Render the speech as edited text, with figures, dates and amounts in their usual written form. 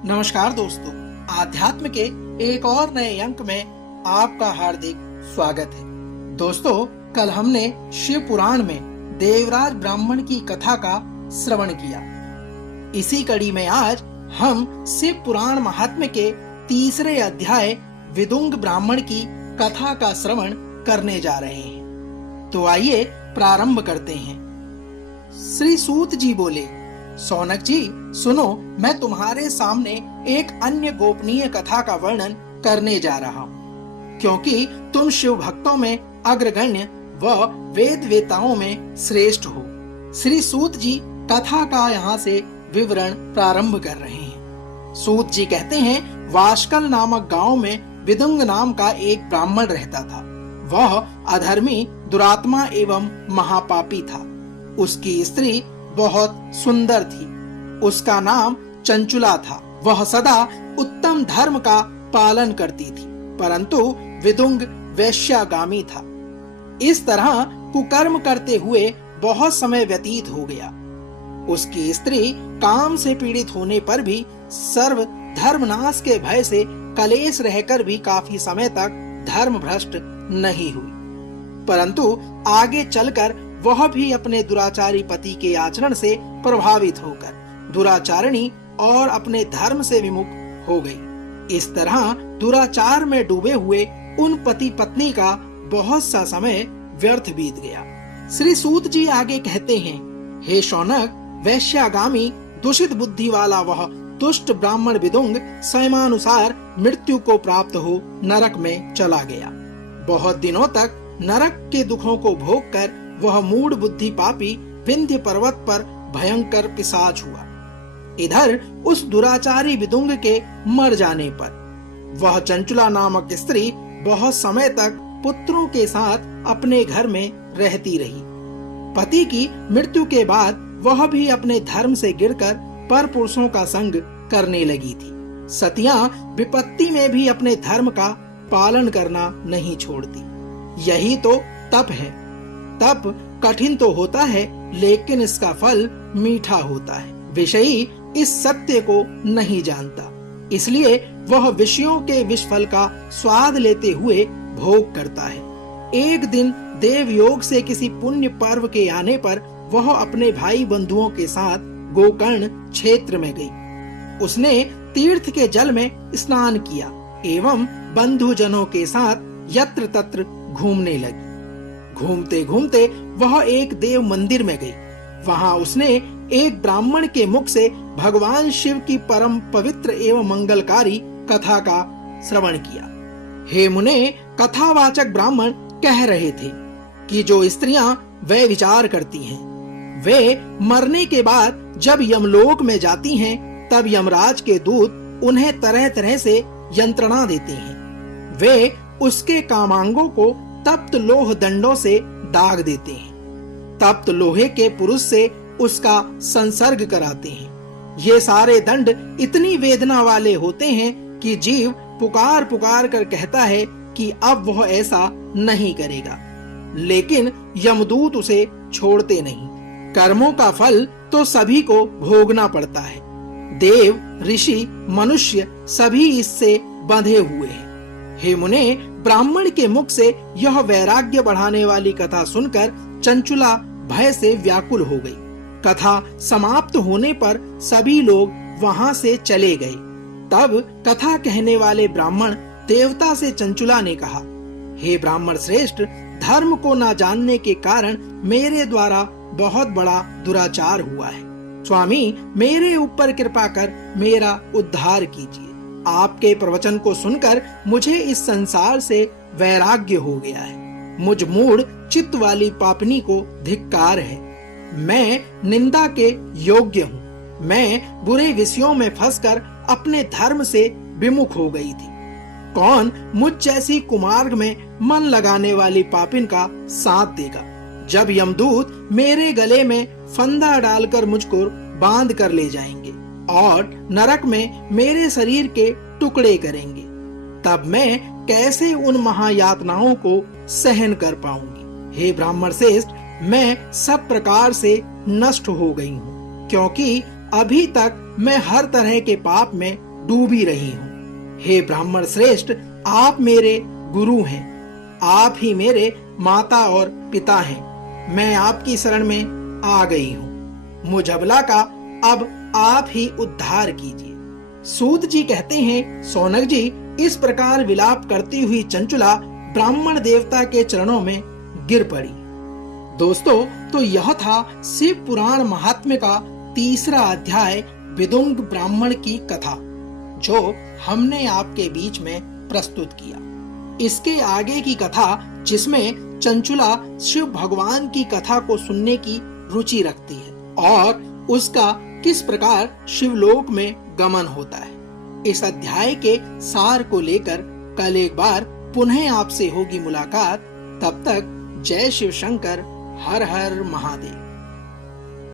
नमस्कार दोस्तों, आध्यात्म के एक और नए अंक में आपका हार्दिक स्वागत है। दोस्तों, कल हमने शिव पुराण में देवराज ब्राह्मण की कथा का श्रवण किया। इसी कड़ी में आज हम शिव पुराण महात्म्य के तीसरे अध्याय विदुंग ब्राह्मण की कथा का श्रवण करने जा रहे हैं। तो आइए प्रारंभ करते हैं। श्री सूत जी बोले, सौनक जी सुनो, मैं तुम्हारे सामने एक अन्य गोपनीय कथा का वर्णन करने जा रहा हूँ, क्योंकि तुम शिव भक्तों में अग्रगण्य व वेद वेताओं में श्रेष्ठ हो। श्री सूत जी कथा का यहाँ से विवरण प्रारंभ कर रहे हैं। सूत जी कहते हैं, वाशकल नामक गांव में विदुंग नाम का एक ब्राह्मण रहता था। वह अधर्मी, दुरात्मा एवं महापापी था। उसकी स्त्री बहुत सुंदर थी। उसका नाम चंचुला था। वह सदा उत्तम धर्म का पालन करती थी, परंतु विदुंग वैश्यागामी था। इस तरह कुकर्म करते हुए बहुत समय व्यतीत हो गया। उसकी स्त्री काम से पीड़ित होने पर भी सर्व धर्मनाश के भय से कलेश रहकर भी काफी समय तक धर्म भ्रष्ट नहीं हुई, परंतु आगे चलकर वह भी अपने दुराचारी पति के आचरण से प्रभावित होकर दुराचारणी और अपने धर्म से विमुख हो गई। इस तरह दुराचार में डूबे हुए उन पति पत्नी का बहुत सा समय व्यर्थ बीत गया। श्री सूत जी आगे कहते हैं, हे शौनक, वैश्यागामी दूषित बुद्धि वाला वह दुष्ट ब्राह्मण विदुंग समयानुसार मृत्यु को प्राप्त हो नरक में चला गया। बहुत दिनों तक नरक के दुखों को भोग कर वह मूढ़ बुद्धि पापी विंध्य पर्वत पर भयंकर पिशाच हुआ। इधर उस दुराचारी विदुंग के मर जाने पर वह चंचुला नामक स्त्री बहुत समय तक पुत्रों के साथ अपने घर में रहती रही। पति की मृत्यु के बाद वह भी अपने धर्म से गिरकर पर पुरुषों का संग करने लगी थी। सतियां विपत्ति में भी अपने धर्म का पालन करना नहीं छोड़ती। यही तो तप है। तप कठिन तो होता है, लेकिन इसका फल मीठा होता है। विषयी इस सत्य को नहीं जानता, इसलिए वह विषयों के विष फल का स्वाद लेते हुए भोग करता है। एक दिन देव योग से किसी पुण्य पर्व के आने पर वह अपने भाई बंधुओं के साथ गोकर्ण क्षेत्र में गई। उसने तीर्थ के जल में स्नान किया एवं बंधु जनों के साथ यत्र तत्र घूमने लगी। घूमते घूमते वह एक देव मंदिर में गई। वहां उसने एक ब्राह्मण के मुख से भगवान शिव की परम पवित्र एवं मंगलकारी कथा का श्रवण किया। हे मुने, कथावाचक ब्राह्मण कह रहे थे कि जो स्त्रियां वे विचार करती हैं, वे मरने के बाद जब यमलोक में जाती हैं, तब यमराज के दूत उन्हें तरह तरह से यंत्रणा देते हैं। वे उसके कामांगों को तप्त लोह दंडों से दाग देते हैं। तप्त लोहे के पुरुष से उसका संसर्ग कराते हैं। ये सारे दंड इतनी वेदना वाले होते हैं कि जीव पुकार पुकार कर कहता है कि अब वह ऐसा नहीं करेगा, लेकिन यमदूत उसे छोड़ते नहीं। कर्मों का फल तो सभी को भोगना पड़ता है। देव, ऋषि, मनुष्य सभी इससे बंधे हुए हैं। हे मुने, ब्राह्मण के मुख से यह वैराग्य बढ़ाने वाली कथा सुनकर चंचुला भय से व्याकुल हो गई। कथा समाप्त होने पर सभी लोग वहां से चले गए। तब कथा कहने वाले ब्राह्मण देवता से चंचुला ने कहा, हे ब्राह्मण श्रेष्ठ, धर्म को न जानने के कारण मेरे द्वारा बहुत बड़ा दुराचार हुआ है। स्वामी, मेरे ऊपर कृपा कर मेरा उद्धार कीजिए। आपके प्रवचन को सुनकर मुझे इस संसार से वैराग्य हो गया है। मुझ मूढ़ चित्त वाली पापनी को धिक्कार है। मैं निंदा के योग्य हूँ। मैं बुरे विषयों में फंसकर अपने धर्म से विमुख हो गई थी। कौन मुझ जैसी कुमार्ग में मन लगाने वाली पापिन का साथ देगा? जब यमदूत मेरे गले में फंदा डालकर मुझको बांध कर ले जाएंगे और नरक में मेरे शरीर के टुकड़े करेंगे, तब मैं कैसे उन महायातनाओं को सहन कर पाऊंगी? हे ब्राह्मण श्रेष्ठ, मैं सब प्रकार से नष्ट हो गई हूँ, क्योंकि अभी तक मैं हर तरह के पाप में डूबी रही हूँ। हे ब्राह्मण श्रेष्ठ, आप मेरे गुरु हैं, आप ही मेरे माता और पिता हैं। मैं आपकी शरण में आ गई हूँ। मुझ अबला का अब आप ही उद्धार कीजिए। सूत जी कहते हैं, सौनक जी, इस प्रकार विलाप करती हुई चंचुला ब्राह्मण देवता के चरणों में गिर पड़ी। दोस्तों, तो यह था शिव पुराण महात्म्य का तीसरा अध्याय विदुंग ब्राह्मण की कथा, जो हमने आपके बीच में प्रस्तुत किया। इसके आगे की कथा, जिसमें चंचुला शिव भगवान की कथा को सुनने की रुचि रखती है और उसका किस प्रकार शिवलोक में गमन होता है, इस अध्याय के सार को लेकर कल एक बार पुनः आपसे होगी मुलाकात। तब तक जय शिव शंकर, हर हर महादेव।